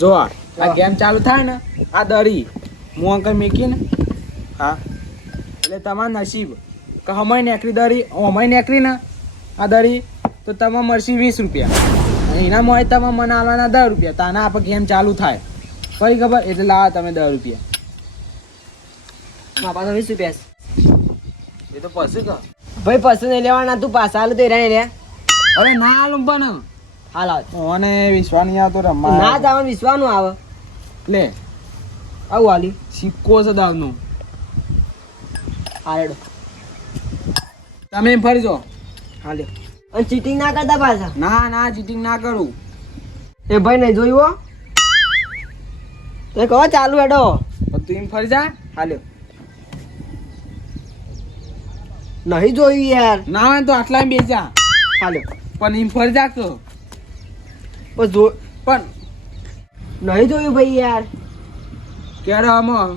જો આ ગેમ ચાલુ થાય ને આ દરી હું અંકલ મેકી ને હા. એટલે તમાર નસીબ. કે હમાય નેકરી દરી હમાય નેકરી ને આ દરી તો તમે મળશે વીસ રૂપિયા. અને એના મોય તમે મને આવવાના દસ રૂપિયા. તાના આપણે ગેમ ચાલુ થાય. કઈ ખબર? એટલે લાવા તમે દસ રૂપિયા. મારા પાસે વીસ રૂપિયા એ તો પછી ભાઈ પસંદ નહીં લેવાના. તું પાછા હાલ તો રહે હવે ના આલું પણ. હાલ. આવ વિશ્વાસ આવતો રમવા ના વિશ્વાનું આવે લે. આવું હાલી. સિક્કો છે દાવનો. હારેડો તમે ફરજો. અને ચીટિંગ ના કરતા પાછા? ના ના ચીટિંગ ના કરું. એ ભાઈ નહીં જોયું હો? તો કહો ચાલુ હેડો. તું એમ ફરી જા. હાલ્યો નહીં જોયું યાર. ના તો આટલા બેસા હાલ્યો પણ એમ ફરી જા તો. પણ જો પણ નહીં જોયું ભાઈ યાર. ક્યારે આમાં?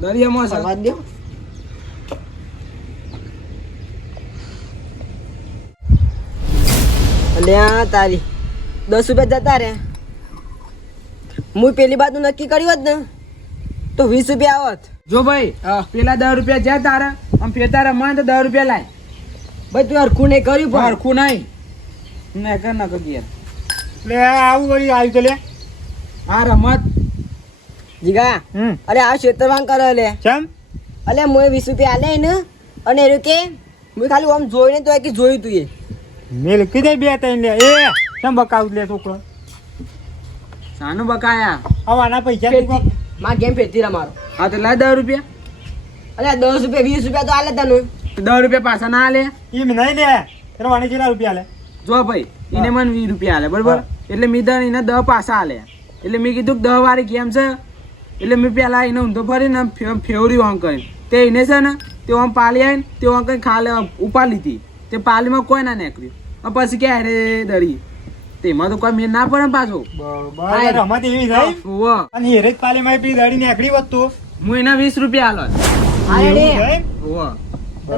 દરિયામાં છે. દો. અલ્યા તારી. દસ રૂપિયા જતા રે હું પેલી બાજુ નક્કી કર્યું હોત ને તો વીસ રૂપિયા આવત. જો ભાઈ પેલા દસ રૂપિયા જ્યાં તારે આમ ફેરતા મને તો દસ રૂપિયા લાય. ભાઈ તું હરખું નહીં કર્યું પણ. હરખું નહીં ના કર ના કર યાર. લે આવું વળી આવ્યું તો લે. આ રમત. જીગા હમ. અરે આ ક્ષેત્રવાન કરે લે. ચમ? અલે મોય વીસ રૂપિયા આલે ને અને એનું કે મેં ખાલી આમ જોઈને તો કે જોયું તું એ. મેલ કીધે બે ત્રણ લે. એ ચમ બકાવું લે છોકરો? સાનું બકાયા. હવે આના પૈસા માં ગેમ ફેરતી રમારો હા તો લાય દસ રૂપિયા. અલે દસ રૂપિયા વીસ રૂપિયા તો આલે તને. દસ રૂપિયા પાછા ના લે એમ નહીં લે. તારે વાણી કેટલા રૂપિયા લે જો ભાઈ એને મને વીસ રૂપિયા આલે બરોબર. એટલે મેં દર એને દહ પાછા આલે. એટલે મેં કીધું દહ વાળી ગેમ છે. એટલે મેં પહેલાં એને ઊંધો ફરીને ફેવરી ઓન કરીને. તે એને છે ને તે આમ પાલી આવીને તે આમ કંઈ ખાલે ઉપાડી લીધી. તે પાલીમાં કોઈ ના નીકળ્યું. અને પછી કે અરે દરી તેમાં તો કોઈ મેં ના પડે ને પાછો. રમત એવી થઈ અને હેરેજ પાલી માં પેલી દાડી નીકળી હોત હું એના વીસ રૂપિયા આલો.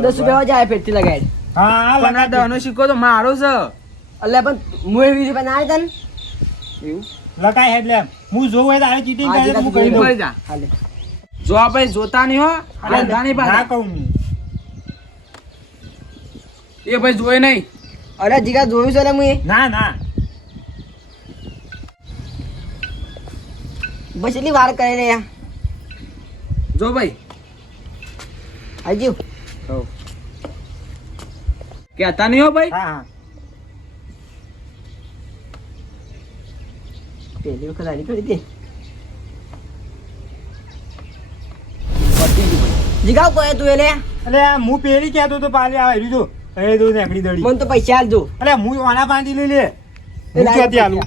દસ રૂપિયા જાય ફેરતી લગાવી હા લગા દહ દહનો સિક્કો તો મારો છે. અલે પણ મોએ વીસ રૂપિયા ના તને? એવું? લગાય એટલે હું જોઉં હોય તો આરે ચીટિંગ કરે તો હું કહી દઉં. હાલે. જો આ ભાઈ જોતા નહીં હો અને અંધા પાસે ના કહું હું. એ ભાઈ જોયે નહીં. અરે જીગા જોયું છે લે ના ના. બસ એટલી વાર કરે રે જો ભાઈ. હજુ કહેતા નહીં હો ભાઈ? હા હા. પેલી વખત હારી કરી દે જીગાવ કોઈ તું એને એટલે આ હું પેલી કહેતો તો પાલી આવે રીજો એ તો નેકડી દડી. મને તો પૈસા આલજો અરે હું આના પાંચી લઈ લે. હું ક્યાંથી આલું.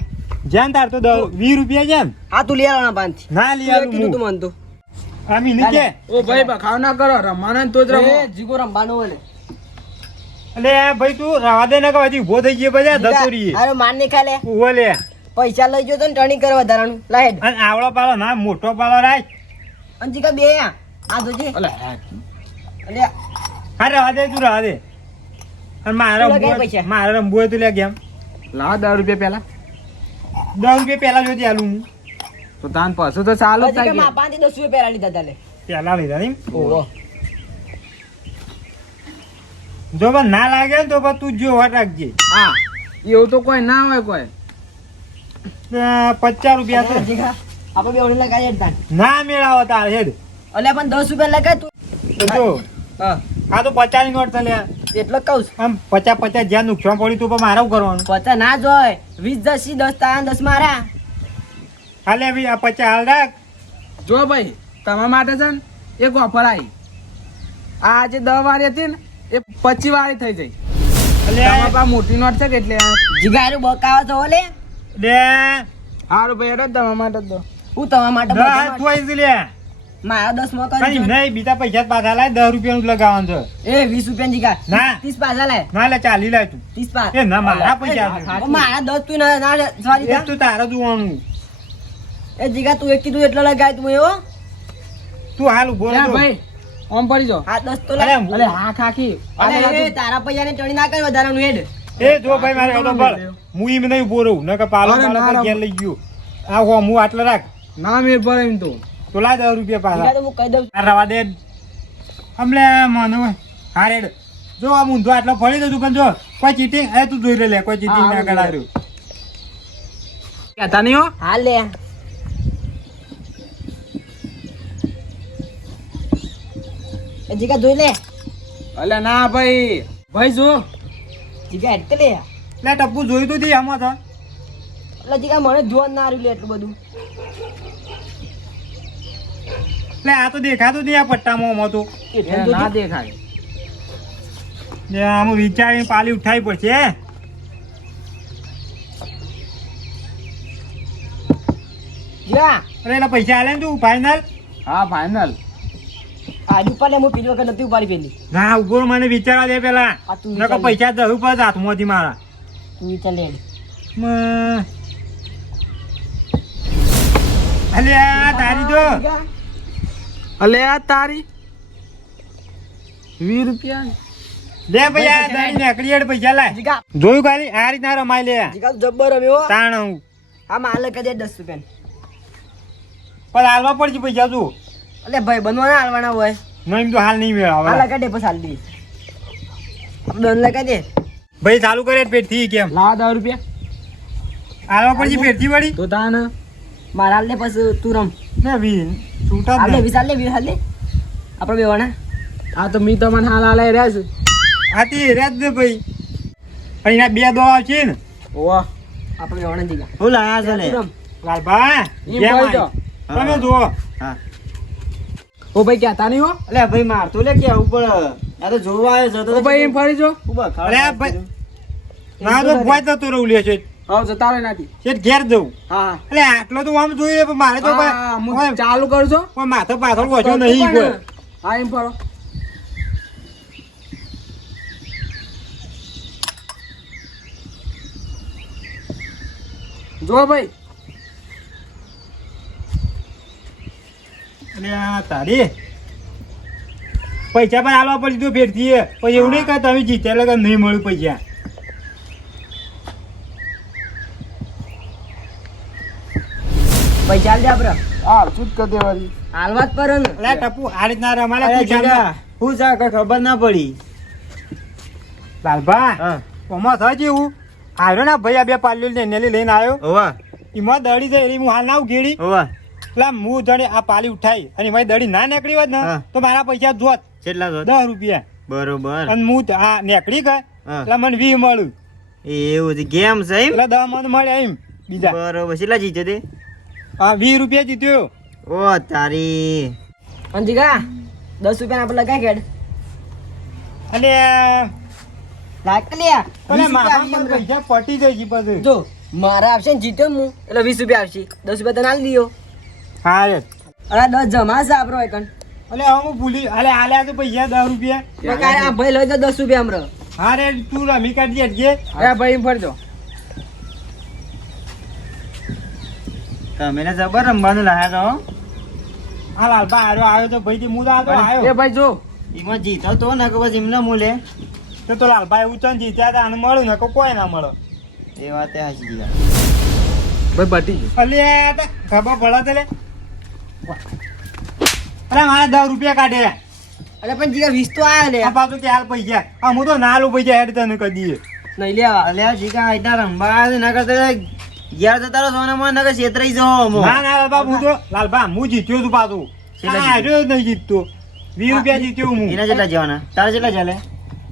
જેમ તાર તો વીસ રૂપિયા જેમ? આ તું લઈ આવવાના પાંચ ના લઈ આલું કીધું તું આલું મન તો. આ નહીં કે? ઓ ભાઈ બખાવ ના કરો. રમવાના ને તો જ રમો. એ જીગો રમવાનો ને. એટલે ભાઈ તું રવા દે ને કે હજી ઊભો થઈ ગયો બધા જતો અરે માર નહીં ખાલે ઊભો લે. પૈસા લઈ જો તો ને ટર્નિંગ કરવા વધારાનું. લાઈટ અને આવડો પાલો ના મોટો પાલો રાખ અને જીગા બે આ. આ જોજે. અલે અલે. હા રવા દે તું રવા દે. અને મારે રમવું પૈસા. મારે રમવું હોય તો લે ગેમ. લાવ દસ રૂપિયા પેલા દસ રૂપિયા પહેલા જોતી આલું હું તો તાન પાછું તો ચાલુ જ કે થાય પાંચથી દસ રૂપિયા પહેલા લીધા તાલે પહેલા લીધા નહીં? ઓહો. જો ના લાગે ને તો તું જો રાખજે. હા એવું તો કોઈ ના હોય કોઈ. પચાસ રૂપિયા જીગા આપણે બે ઓળી લગાવીએ તાન ના મેળાવો તાર હેડ. અલ્યા પણ દસ રૂપિયા લગાય તું. જો હા. આ તો પચાસની નોટ છે લે. એટલે કહું આમ પચાસ પચાસ જ્યાં નુકસાન પડ્યું તું પણ મારે કરવાનું? પચાસ ના જોય વીસ દસથી દસ તારા દસ મારા. હાલે ભાઈ આ પચાસ હાલ રાખ. જો ભાઈ તમારા માટે છે ને એક ઓફર આવી. આ જે દસ વાળી હતી ને એ પચીસ વાળી થઈ જઈ એટલે મોટી નોટ છે કે એટલે? જીગા હારું બકાવા તો ઓલે લે. સારું ભાઈ હેડો તમારા માટે તો હું તમારા માટે દસ તું લે. મારા દસમાં કરી નહીં બીજા પૈસા પાછા લાય દસ રૂપિયા નું લગાવવાનું છે. એ વીસ રૂપિયા જીગા ના. ત્રીસ પાછા લાય. ના લે ચાલી લાય તું. ત્રીસ પાસ એ ના મારા પૈસા મારા દસ તું ના ના સોરી તું તારે જોવાનું. એ જીગા તું એક કીધું એટલે લગાય તું એવો તું હાલ ઊભો ભાઈ ઓમ પડી જો આ દસ તો અરે હું- ખાખી અલે તારા પૈસા ને ટણી ના કરે વધારાનું હેડ. એ જો ભાઈ મારે ખબર પડ હું એમ નહીં ઊભો રહું નકર પાલો પાલો પર. ઘેર લઈ ગયો. આ હો હું આટલો રાખ. ના મેળ પડે એમ તો. તો લાય દસ રૂપિયા પાછા. તો હું કહી દઉં. રવા દે. હમલે મને હારે જો આ મૂંધો આટલો ફળી દઉં પણ જો. કોઈ ચીટિંગ એ તું જોઈ લે લે કોઈ ચીટિંગ ના હા, કરાયું કહેતા નહીં હો? હા લે. એ જીગા જોઈ લે? અલે ના ભાઈ. ભાઈ જો. જીગા એટલે લે ટપ્પુ જોયું તું તી આમાં તો? એટલે જીગા મને જોવા ના રહ્યું લે એટલું બધું. લે આ તો દેખાતું નહીં આ પટ્ટામાં આમાં તો. એટલે ના દેખાય. લે આમાં વિચારીને પાલી ઉઠાવી પડશે જીગા. અરે એના પૈસા આલે ને તું ફાઇનલ હા ફાઇનલ આજુ પાલે હું પેલી વખત નથી ઉપાડી પેલી ના ઊભો મને વિચારવા દે પેલા. લે. પૈસા દહુ પર હાથમાંથી મારા. તું વિચાર લે. અલે આ તારી જો. અલે આ તારી. વીસ રૂપિયા. લે આ તારી નેકડી હેડ પૈસા લાય. જોયું ખાલી? આ રીતના રમાય લે. જીગા જબ્બર રમ્યો. તાણ હું. આ માલે કદે દસ રૂપિયા. પણ હાલવા પડશે પૈસા તું. એટલે ભાઈ બનવાના હાલવાના હોય. નહીં એમ તો હાલ નહીં મેળ હાલ કાઢે પછી હાલ દઈશ દોન લગાડે ભાઈ ચાલુ કરે પેટથી કેમ? લાવા દસ રૂપિયા. હાલવા પડશે પેટથી વળી? તો તાન મારા હાલ દે પછી તું રમ. ને વી છૂટા હાલ દે ને. વીસ હાલ દે વીસ હાલ દે. આપણે બેવાના આ તો મી તમને હાલ હાલે રહ્યા છે. આ તે હેર્યા જ ભાઈ. અને એના બે દો આવશે ને. ઓવા આપણે બેવાના જીગા હું લાયા છે રમ. લાલભા. તમે જુઓ. ઓ ભાઈ કહેતા નહીં હો? અલે ભાઈ મારતો લે કે ઉપર. આ તો જોવા આવ્યો છે ઓ ભાઈ એમ ફરી જો. ઊભા અરે આ ભાઈ ના તો ભોય તો રહું લે છે હા જતા રહે નાથી શેઠ ઘેર જવું હા એટલે આટલો તો આમ જોઈએ પણ મારે તો ચાલુ કરજો. કોઈ માથે પાછળ વચ્ચો નહીં કોઈ. હા એમ ફરો જો ભાઈ. તારી. પૈસા પણ આલવા પડી દીધું ફેરથી. પછી એવું નહીં કે તમે જીત્યા લગા નહીં મળ્યું પૈસા. પૈસા હાલ દે આપણે હા શું જ કરી દેવાની? હાલવા જ પર ને. એટલે ટપુ આ રીતના રમાડે અરે હું છે કઈ ખબર ના પડી. લાલભા હા. ઓમાં થાય જેવું? આવ્યો ના ભાઈ આ બે પાલ્યું ને નેલી લઈને આવ્યો એમાં દડી જાય એની હું હાલ ના ઉઘેડી. ઓવા એટલે હું જણે આ પાલી ઉઠાઈ અને મારી દડી ના નીકળી હોત ને તો મારા પૈસા જોત. કેટલા જોત? દસ રૂપિયા. બરોબર. અને હું આ નીકળી ગઈ. એટલે મને વી મળ્યું. એવું છે ગેમ છે એમ? એટલે દસ મને મળ્યા એમ બીજા. બરોબર કેટલા જીત્યો તે? હા વીસ રૂપિયા જીત્યો. ઓ તારી. અને જીગા દસ રૂપિયા આપણે લગાય કેડ અને લે. રૂપિયા મારા પૈસા પટી જાય પછી. જો મારા આવશે ને જીત્યો હું એટલે વીસ રૂપિયા આવશે. દસ રૂપિયા તને હાલ દિયો. હા રે અરે દસ જમા છે આપણો એકન અલે હવે હું ભૂલી અલે આલ્યા તો પૈસા દસ રૂપિયા. તો કાંઈ આ ભાઈ લઈ તો દસ રૂપિયા અમરો હા રે તું રમી કાઢજે અડજે અરે ભાઈ એમ ફરજો. તમે જબર રમવાનું લાયા છો? હો. હા લાલબા આવ્યો આવ્યો તો ભાઈ હું તો આ તો એ આવ્યો ભાઈ જો. એમાં જીતો તો ને કે પછી એમને મૂલે. તો તો લાલભાઈ એવું ચંદ જીત્યા હતા અને મળ્યું ને કોઈ ના મળો. એ વાત એ હાચી ભાઈ અલે ખબર પડે તો અરે મારા દસ રૂપિયા કાઢે. અરે પણ જીગા વીસ તો આયા લે. આ પાછું કે હાલ પૈસા. આ હું તો ના લું પૈસા હેડ તને કહી દઈએ નહીં લેવા અલ્યા જીગા આઈતા રમવા છે ના કરતા ઘેર જતા રહો સોનામાં નકર છેતરાઈ જાઓ ના ના લાલબા હું તો લાલબા હું જીત્યો તું પાછું. કેટલા આ નહીં જીતતો. વીસ રૂપિયા જીત્યો હું. એના જેટલા જવાના? તારા જેટલા ચાલે?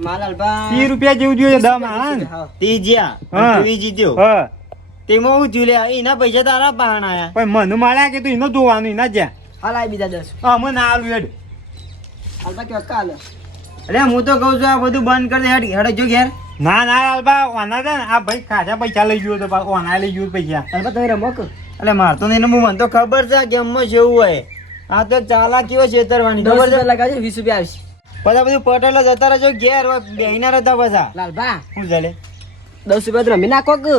મારા લાલબા વીસ રૂપિયા જેવું જોઈએ દમ હા? જ્યાં તું જીત્યો? હા. તેમાં હું થયું એના પૈસા તારા બહાર આયા. પણ મને મળ્યા કે તું એનો જોવાનું એના જ્યાં. હાલ આય બીજા દસ અમે ના આલું હેડ. હાલબા કેવા હાલ. અરે હું તો કહું છું આ બધું બંધ કરી દે હેડ હેડ જો ઘેર. ના ના લાલબા ઓના છે ને આ ભાઈ ખાસા પૈસા લઈ ગયો તો ઓના લઈ ગયો પૈસા. હાલબા તમે રમો કે. એટલે મારતો નહીં હું મને તો ખબર છે ગેમમાં જેવું હોય. આ તો ચાલાકીઓ છેતરવાની દસ ખબર છે? રૂપિયા લગાવજો વીસ રૂપિયા આવશે. બધા બધું પટેલ જતા રહેજો ઘેર બેહીના રહેતા પાછા. લાલબા શું ચાલે? દસ રૂપિયા તો રમી નાખો કે.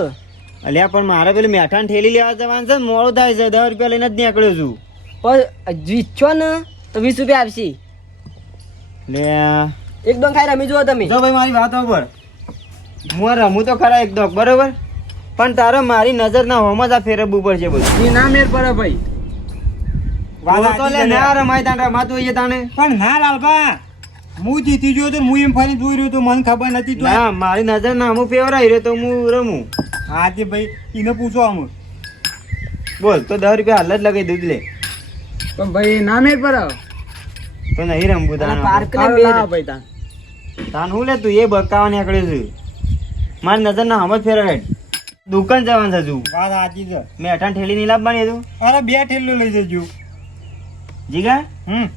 અલ્યા પણ મારે પેલી મેઠાને ઠેલી લેવા જવાનું છે ને મોડું થાય છે દસ રૂપિયા લઈને જ નીકળ્યો છું. પણ જીતશો ને તો વીસ રૂપિયા આવશે લે એકદમ ખાઈ રમી જુઓ તમે. જો ભાઈ મારી વાત ઉપર હું રમું તો ખરા એકદમ બરોબર? પણ તારે મારી નજર ના હોમ જ આ ફેરવવું પડશે બધું. એ ના મેર પડે ભાઈ. વાત તો લે ના રમાય તાણ રમાતું હોય તાને પણ ના લાલબા હું જીતી ગયો તો હું એમ ફરી જોઈ રહ્યો તો મને ખબર નથી મારી નજર ના હું ફેવરાઈ રહ્યો તો હું રમું. હા તે ભાઈ એને પૂછો આમ. બોલ તો દસ રૂપિયા હાલ જ લગાવી દઉં લે. પણ ભાઈ ના મેર પર તો નહીં રમવું તાણ પાર્ક ભાઈ તાન તાન હું લે તું? એ બકાવા નીકળ્યો છું. મારી નજર ના હમ જ ફેરવે. દુકાન જવાનું છે તું વાત સાચી છે. મેં અઠાણ ઠેલી નહીં લાવવાની હતું અરે બે ઠેલો લઈ જજો. જીગા? હમ.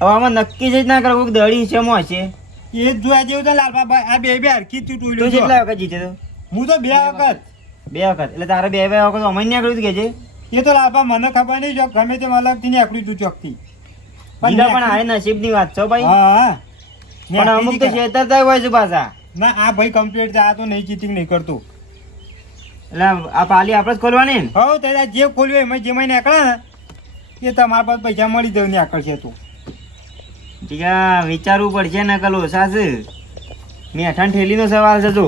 હવે આમાં નક્કી જ ના કરો દળી દડી છે મો હશે એ જ જોવા જેવું તો લાલબા ભાઈ આ બે બે હરખી જ તું તું ટોળ્યો કેટલા વખત જીતે તો. હું તો બે વખત. બે વખત. એટલે તારે બે બે વખત અમારી નીકળ્યું કે છે એ તો લાલબા મને ખબર નહીં જો ગમે તે અલગથી નીકળ્યું તું ચોકથી. પણ આ નસીબની વાત છો ભાઈ. હા હા. પણ અમુક તો છેતરતા હોય છે પાછા. ના આ ભાઈ કમ્પ્લીટ આ તો નહીં ચીટિંગ નહીં કરતું. એટલે આ પાલી આપણે જ ખોલવાની ને? હવ તે જે ખોલ્યું એમાં જેમાં નીકળે ને એ તમારા પાસે પૈસા મળી જવું નીકળશે તું. જીગા વિચારવું પડશે નકલ કલો ઓછા છે. મેં અઠાણ ઠેલીનો સવાલ છે જો.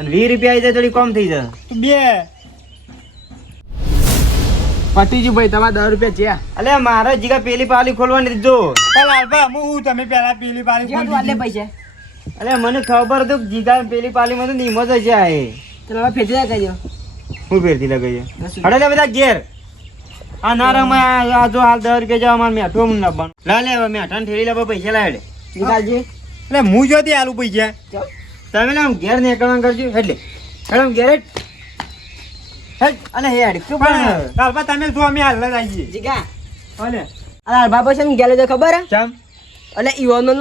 અને વીસ રૂપિયા આવી જાય થોડી કોમ થઈ જાય બે. પતિજી ભાઈ તમારે દસ રૂપિયા છે. અલે મારા જીગા પેલી પાલી ખોલવાની જો તો હું હું તમે પેલા પેલી પાલી તું ખોલી પૈસા. અલે મને ખબર હતું જીગા પેલી પાલીમાં તો નિમો જ છે આ. તો હવે ફેરથી ના હું ફેરથી લગાવી હડે લે બધા ઘેર. આ ના રમાય આ- જો હાલ દસ રૂપિયા જવા મારે મેઠું મને લાવવાનું. લા લે હવે મેઠાને ઠેરી લેવા પૈસા લાવે નિકાલજી એટલે હું જોતી આલુ પૈસા? તમે ને આમ ઘેર નીકળવાનું કરજો. એટલે હેડ ઘેર અને હેડ તું પણ લાલબા તમે જો અમે હાલ આવીએ જીગા. અને? અરે બાબા છે ને ગેલે તો ખબર? હે ચમ એટલે ઈવાનો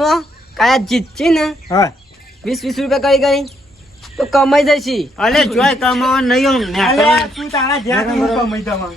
કયા જીત છે ને? હા. વીસ વીસ રૂપિયા કરી ગઈ તો કમાઈ જશે અલે જોય કમાવા નહીં આમ તું તારા જ્યાં કમાઈ તમારું